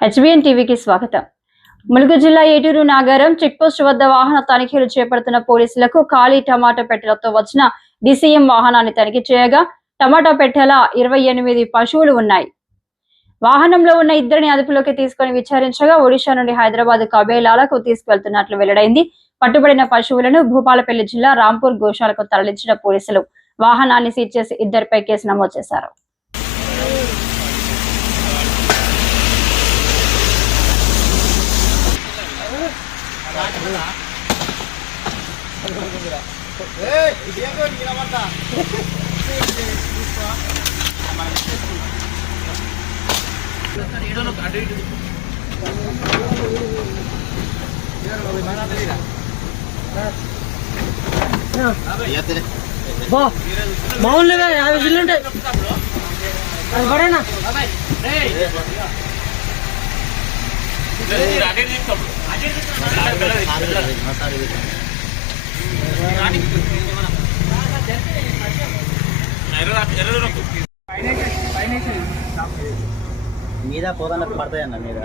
HBN టీవీకి స్వాగతం. ములుగు జిల్లా ఏటూరు నాగారం చెక్పోస్ట్ వద్ద వాహన తనిఖీలు చేపడుతున్న పోలీసులకు ఖాళీ టమాటా పెట్టెలతో వచ్చిన డిసిఎం వాహనాన్ని తనిఖీ చేయగా టమాటా పెట్టెల ఇరవై ఎనిమిది పశువులు ఉన్నాయి. వాహనంలో ఉన్న ఇద్దరిని అదుపులోకి తీసుకొని విచారించగా ఒడిషా నుండి హైదరాబాద్ కబేలాలకు తీసుకువెళ్తున్నట్లు వెల్లడైంది. పట్టుబడిన పశువులను భూపాలపల్లి జిల్లా రాంపూర్ గోశాలకు తరలించిన పోలీసులు వాహనాన్ని సీజ్ చేసి ఇద్దరిపై కేసు నమోదు చేశారు. మామూలుగా యాభై బిల్లు ఉంటాయి అది పడేనా? మీద పోదాలకు పడతాయన్న మీద.